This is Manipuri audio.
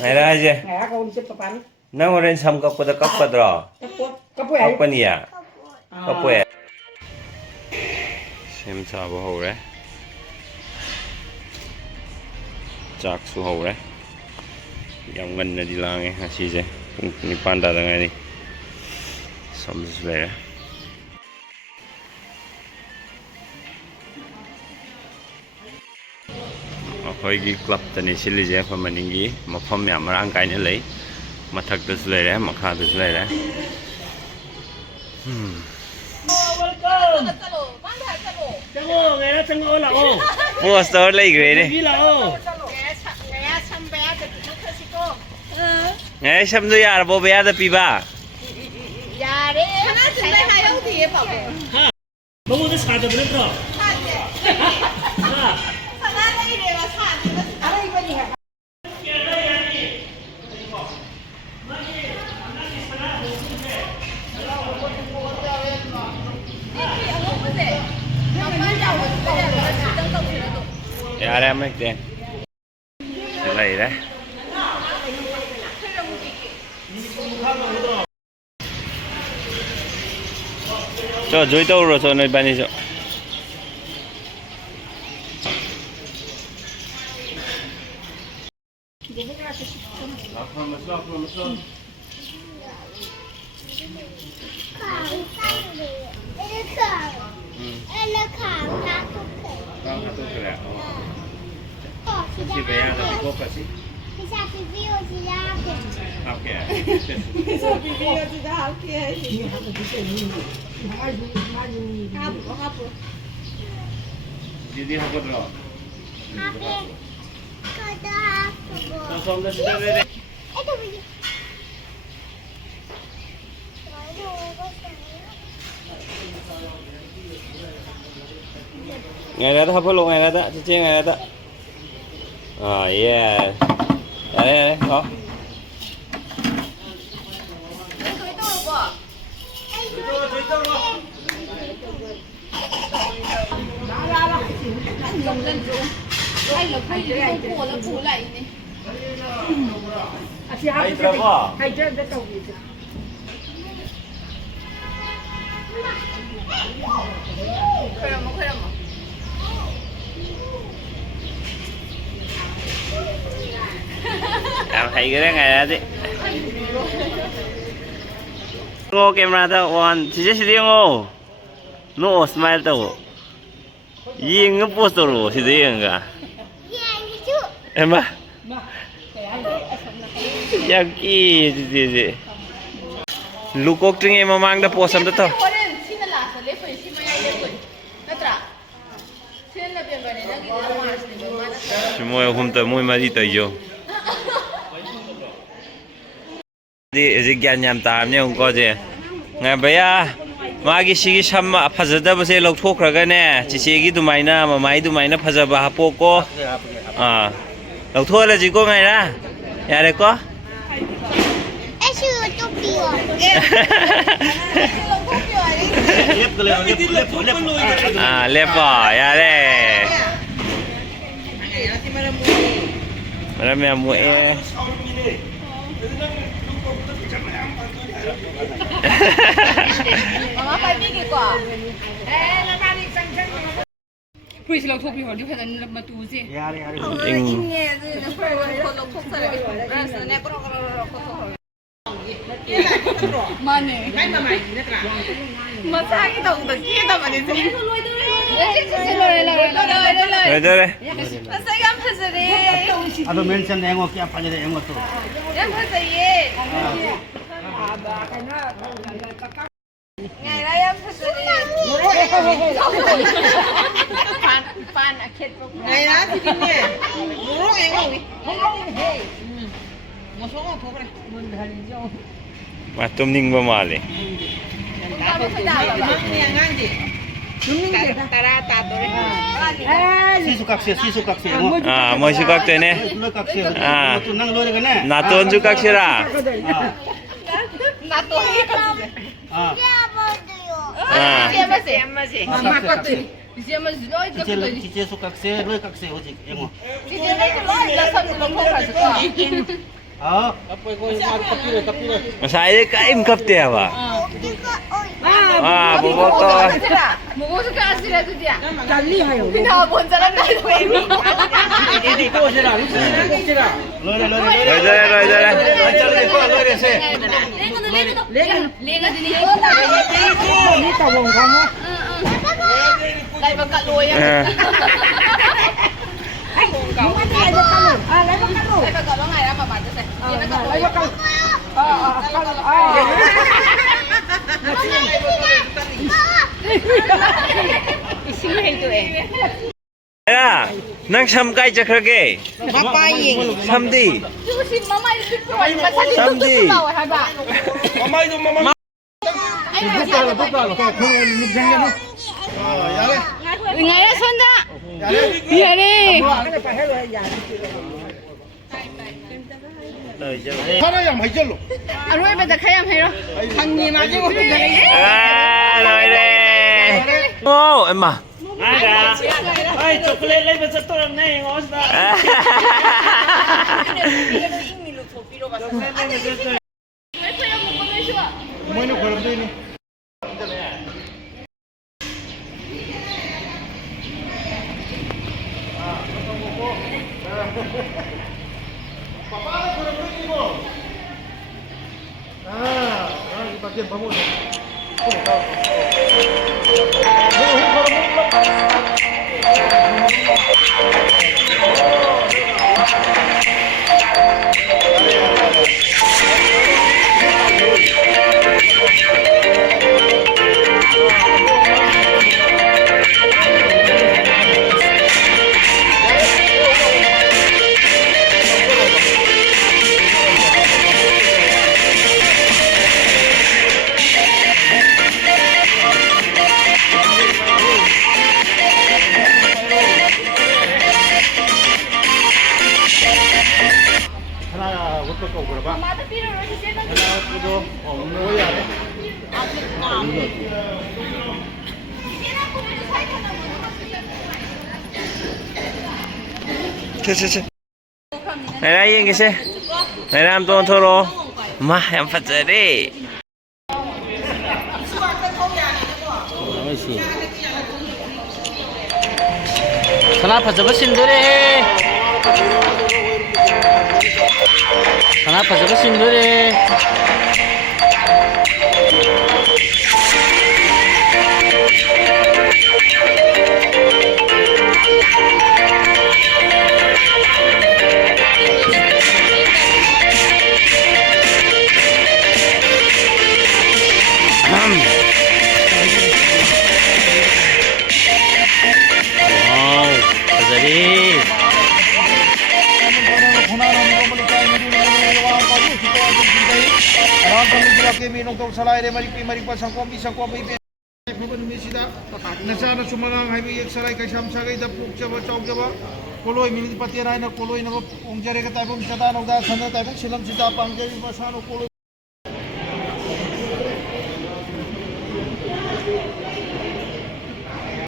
Này đây gì? Nang oren sam kappadro. Kappaniya. Kappue. Xem chào hầu đấy. Chak su hầu đấy. Yang ngân đi lang ấy, hasi je. Ni panda da ngay đi. Sam về. ꯑꯩꯈꯣꯏꯒꯤ ꯀ꯭ꯂꯕꯇꯅꯤ ꯁꯤꯜꯂꯤꯁꯦ ꯑꯩꯈꯣꯏ ꯃꯅꯤꯡꯒꯤ ꯃꯐꯝ ꯌꯥꯝ ꯃꯔꯥꯡ ꯀꯥꯏꯅ ꯂꯩ ꯃꯊꯛꯇꯁꯨ ꯂꯩꯔꯦ ꯃꯈꯥꯗꯁꯨ ꯂꯩꯔꯦ ꯄꯣꯁꯇꯔ ꯂꯩꯈ꯭ꯔꯦꯅꯦ ꯉꯥꯏ ꯁꯝꯗꯣ ꯌꯥꯔꯕꯣ ꯕꯌꯥꯗ ꯄꯤꯕ ꯌꯥꯔꯦ ꯍꯥꯏꯍꯧꯗꯤꯌꯦ ꯄꯥꯕꯣ ꯃꯉꯣꯟꯗ ꯁꯥꯗꯕ ꯅꯠꯇ꯭ꯔꯣ Yare mấy tiền cái này đấy cho dưới đâu rồi cho nơi bên đi cho Si vea la copa así. Bisa pipi o si ya. Okay. Bisa pipi o si ya. Okay. Hapo. Didi hapo dro. Hapo. Kada hapo. Som da sida de. Ito biyo. Ngày đó hapo lo ngày đó, chiếc ngày đó. Yeah. Đây, đó. Em thấy cái này đấy. Ngô camera tao on, chỉ đi ngô. No smile tao. Ying cái post rồi, chỉ đi enggak. Em ba. Yaki, jadi. Lukok tu yang memang dah post am tu. Semua yang hum tu, mui mari tu jo. Di gian nham tam nha không có gì ngày bây giờ magi sigi sam phazada base lok thokraga ne chichegi dumaina mamai dumaina phazaba hapoko lok thola ji ko ngai ra yare ko Esu to pio. Lepa yare marami amu Mama phải biết cái quả. Pleaseเราทุบอยู่หอที่เพลินมาตูสิ In nghe gì nó phảiคนเราทุบใส่แล้วสเนี่ยก็เรามาเนี่ยไม่มาใหม่นี่ตรามาสร้างตรงตะกี้ตรงอันนี้สิเลยมาใส่กันพัสดุ Ado mention yang okey apa jadi yang tu. Yangพัสดุไงล่ะยังพัสดุฟันอะเข็ดไงล่ะที่ดินเนี่ยรู้เองว่ามาส่งเอาพวกเลยมันทันจ้อง mà tôm ninh bao màเลย Sisu kaksi. Mau suka tu ni naton juga kira Dia apa tu yo? 지제 수 각세 로이 각세 오직 앵어 아 Masaya kaim kapte ba? Ah, boboto. 먹어서 가시라도 돼. 달리하요. 나 먼저 나 이디 꼬시라 루스나 꼬시라 로이 레가 드니. 니 타원 가모. Lại vào cạn lùi em. Lấy vào cạn nó ngày ra mà bán cho xem. Lấy vào cạn. Ya, nang samkai jakrage. Papaying. Samdi. Chú xin mama đi rồi mà sao đi Samdi. tuk tàu hả bà? Ngày ra xuân ra. Dạ đi. 하나야 말절로 À rồi bây giờ khai em hay đó. Thằng mà chứ không thấy. Ah, nói đây. Ô, em mà. 아가 아이 초콜릿 레벨 또 없네 어디다 뭐는 걸음도이니 이 밖에 봐보자 하나 옷도 또 그려봐 하나 옷도 뭐야 Chứ. Này đây yên kìa xe. Này làm tôn thô rô. Mà em phát giờ đi. 하나 파져봐 신도래 하나 파져봐 신도래 Wow, jadi. नचाना सुमंग है सराय कैसा सागई पोचब चौजब कोलोई मिली पतेर है कोलोई ओंजरे ताइब सदा नौदा सन ताइब सिलम सीता पांगे सानो कोलोई